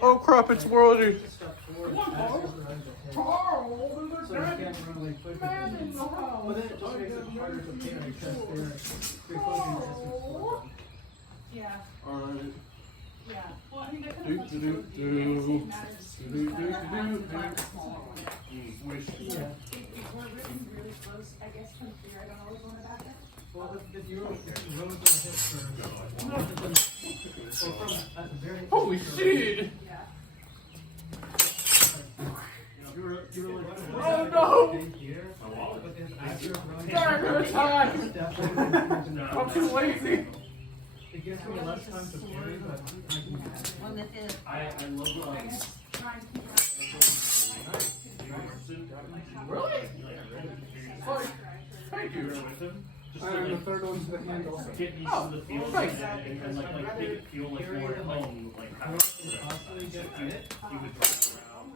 Oh crap, it's worldy. Yeah. Alright. Yeah. Well, I mean, they could have looked at it matters to you, but that's small. If we're really close, I guess from here, I don't always want to back it. Well, if you rose on the hip first, Holy shit! Yeah. you were like, Oh no! here, but then after Darn, I'm tired! I'm too lazy. it gives me less time to parry, but I can One that is. I love I guess try and keep Really? Thank you. And the third one's the handle. get used to the feel of thanks. it and like make it feel like more at home, like how possibly get it. you would drive around.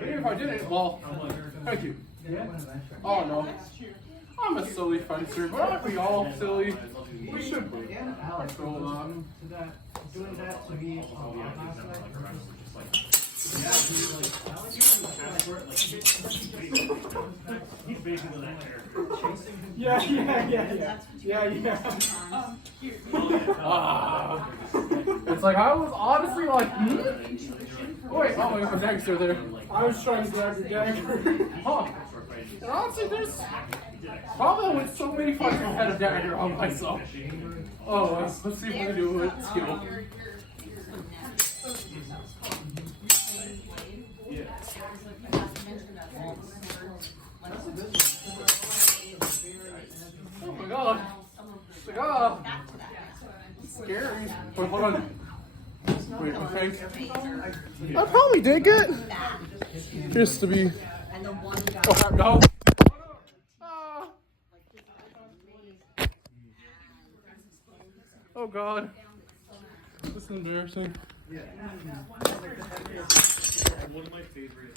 Even if I didn't, well, thank you. Yeah. Oh no. I'm a silly fencer, but aren't we all silly? We should be. And Alex, Hold on. to that, doing that to me on last night. He's basically that character. Chasing him. Yeah. Ah. It's like I was honestly like, wait, oh, your dagger there. I was trying to grab your dagger. Huh. And honestly, there's probably with so many fights I've had a dagger on myself. Oh, let's see if we can do it with skill. Oh my god. Like, ah. Scary. Wait, hold on. Wait, I think. I probably did good. Just to be. Oh, no. Ah. Oh god. This is embarrassing. One of my favorite